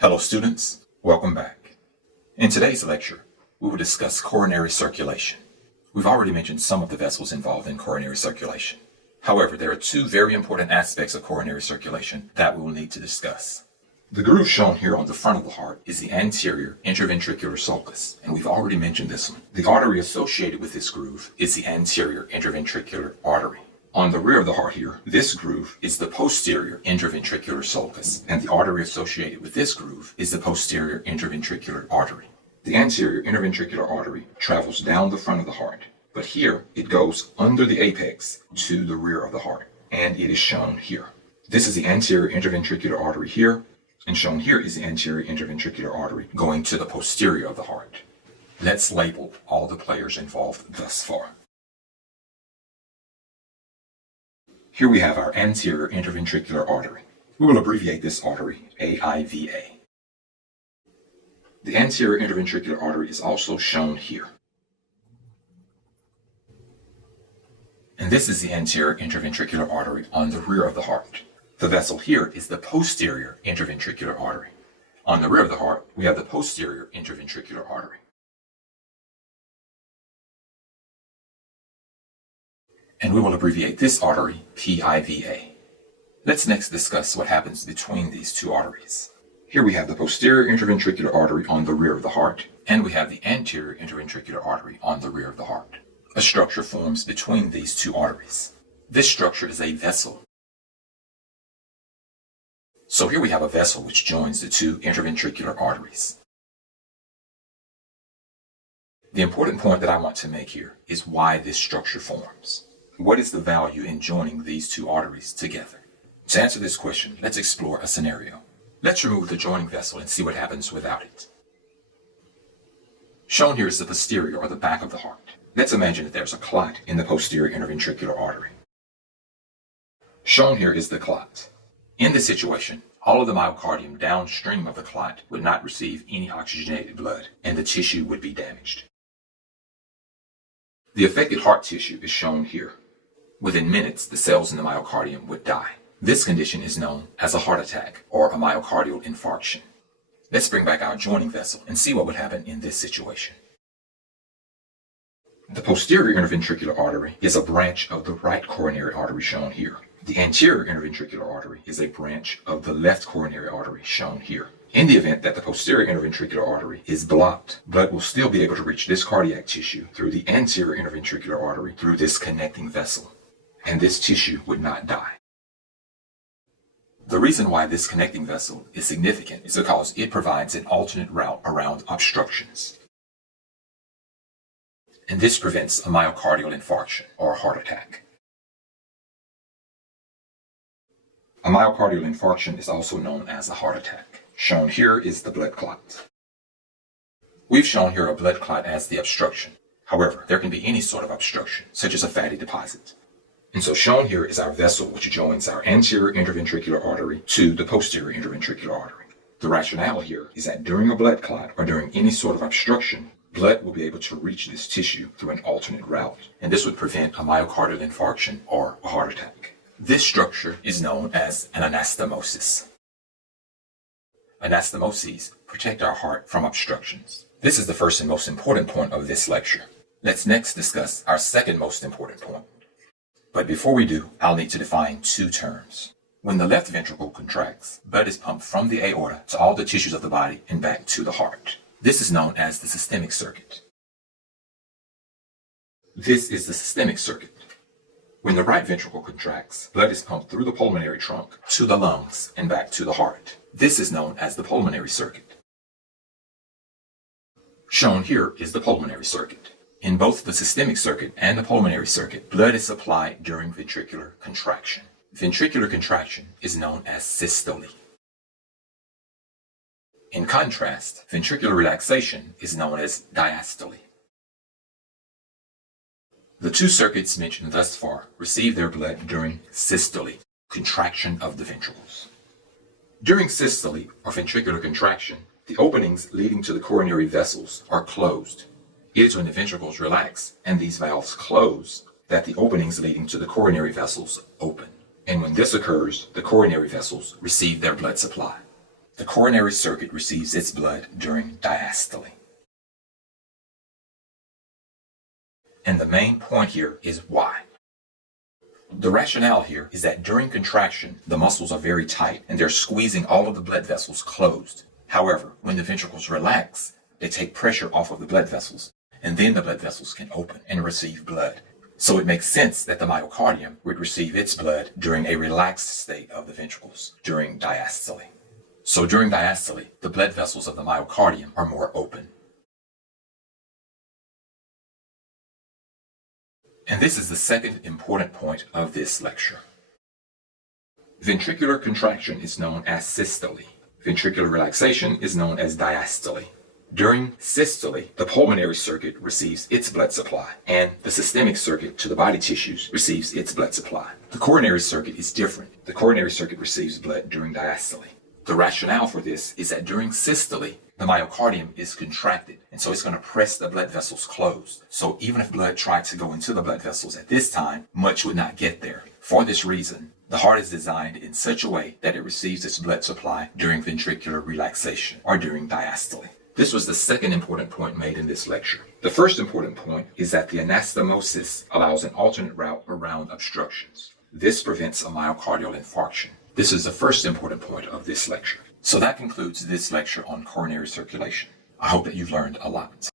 Hello students, welcome back. In today's lecture, we will discuss coronary circulation. We've already mentioned some of the vessels involved in coronary circulation. However, there are two very important aspects of coronary circulation that we will need to discuss. The groove shown here on the front of the heart is the anterior interventricular sulcus, and we've already mentioned this one. The artery associated with this groove is the anterior interventricular artery. On the rear of the heart here, this groove is the posterior interventricular sulcus, and the artery associated with this groove is the posterior interventricular artery. The anterior interventricular artery travels down the front of the heart, but here it goes under the apex to the rear of the heart, and it is shown here. This is the anterior interventricular artery here, and shown here is the anterior interventricular artery going to the posterior of the heart. Let's label all the players involved thus far. Here we have our anterior interventricular artery. We will abbreviate this artery AIVA. The anterior interventricular artery is also shown here. And this is the anterior interventricular artery on the rear of the heart. The vessel here is the posterior interventricular artery. On the rear of the heart, we have the posterior interventricular artery. And we will abbreviate this artery PIVA. Let's next discuss what happens between these two arteries. Here we have the posterior interventricular artery on the rear of the heart, and we have the anterior interventricular artery on the rear of the heart. A structure forms between these two arteries. This structure is a vessel. So here we have a vessel which joins the two interventricular arteries. The important point that I want to make here is why this structure forms. What is the value in joining these two arteries together? To answer this question, let's explore a scenario. Let's remove the joining vessel and see what happens without it. Shown here is the posterior or the back of the heart. Let's imagine that there's a clot in the posterior interventricular artery. Shown here is the clot. In this situation, all of the myocardium downstream of the clot would not receive any oxygenated blood, and the tissue would be damaged. The affected heart tissue is shown here. Within minutes, the cells in the myocardium would die. This condition is known as a heart attack or a myocardial infarction. Let's bring back our joining vessel and see what would happen in this situation. The posterior interventricular artery is a branch of the right coronary artery shown here. The anterior interventricular artery is a branch of the left coronary artery shown here. In the event that the posterior interventricular artery is blocked, blood will still be able to reach this cardiac tissue through the anterior interventricular artery through this connecting vessel, and this tissue would not die. The reason why this connecting vessel is significant is because it provides an alternate route around obstructions. And this prevents a myocardial infarction or a heart attack. A myocardial infarction is also known as a heart attack. Shown here is the blood clot. We've shown here a blood clot as the obstruction. However, there can be any sort of obstruction, such as a fatty deposit. And so shown here is our vessel which joins our anterior interventricular artery to the posterior interventricular artery. The rationale here is that during a blood clot or during any sort of obstruction, blood will be able to reach this tissue through an alternate route, and this would prevent a myocardial infarction or a heart attack. This structure is known as an anastomosis. Anastomoses protect our heart from obstructions. This is the first and most important point of this lecture. Let's next discuss our second most important point. But before we do, I'll need to define two terms. When the left ventricle contracts, blood is pumped from the aorta to all the tissues of the body and back to the heart. This is known as the systemic circuit. This is the systemic circuit. When the right ventricle contracts, blood is pumped through the pulmonary trunk to the lungs and back to the heart. This is known as the pulmonary circuit. Shown here is the pulmonary circuit. In both the systemic circuit and the pulmonary circuit, blood is supplied during ventricular contraction. Ventricular contraction is known as systole. In contrast, ventricular relaxation is known as diastole. The two circuits mentioned thus far receive their blood during systole, contraction of the ventricles. During systole, or ventricular contraction, the openings leading to the coronary vessels are closed. It is when the ventricles relax and these valves close that the openings leading to the coronary vessels open. And when this occurs, the coronary vessels receive their blood supply. The coronary circuit receives its blood during diastole. And the main point here is why. The rationale here is that during contraction, the muscles are very tight and they're squeezing all of the blood vessels closed. However, when the ventricles relax, they take pressure off of the blood vessels, and then the blood vessels can open and receive blood. So it makes sense that the myocardium would receive its blood during a relaxed state of the ventricles, during diastole. So during diastole, the blood vessels of the myocardium are more open. And this is the second important point of this lecture. Ventricular contraction is known as systole. Ventricular relaxation is known as diastole. During systole, the pulmonary circuit receives its blood supply, and the systemic circuit to the body tissues receives its blood supply. The coronary circuit is different. The coronary circuit receives blood during diastole. The rationale for this is that during systole, the myocardium is contracted, and so it's going to press the blood vessels closed. So even if blood tried to go into the blood vessels at this time, much would not get there. For this reason, the heart is designed in such a way that it receives its blood supply during ventricular relaxation, or during diastole. This was the second important point made in this lecture. The first important point is that the anastomosis allows an alternate route around obstructions. This prevents a myocardial infarction. This is the first important point of this lecture. So that concludes this lecture on coronary circulation. I hope that you've learned a lot.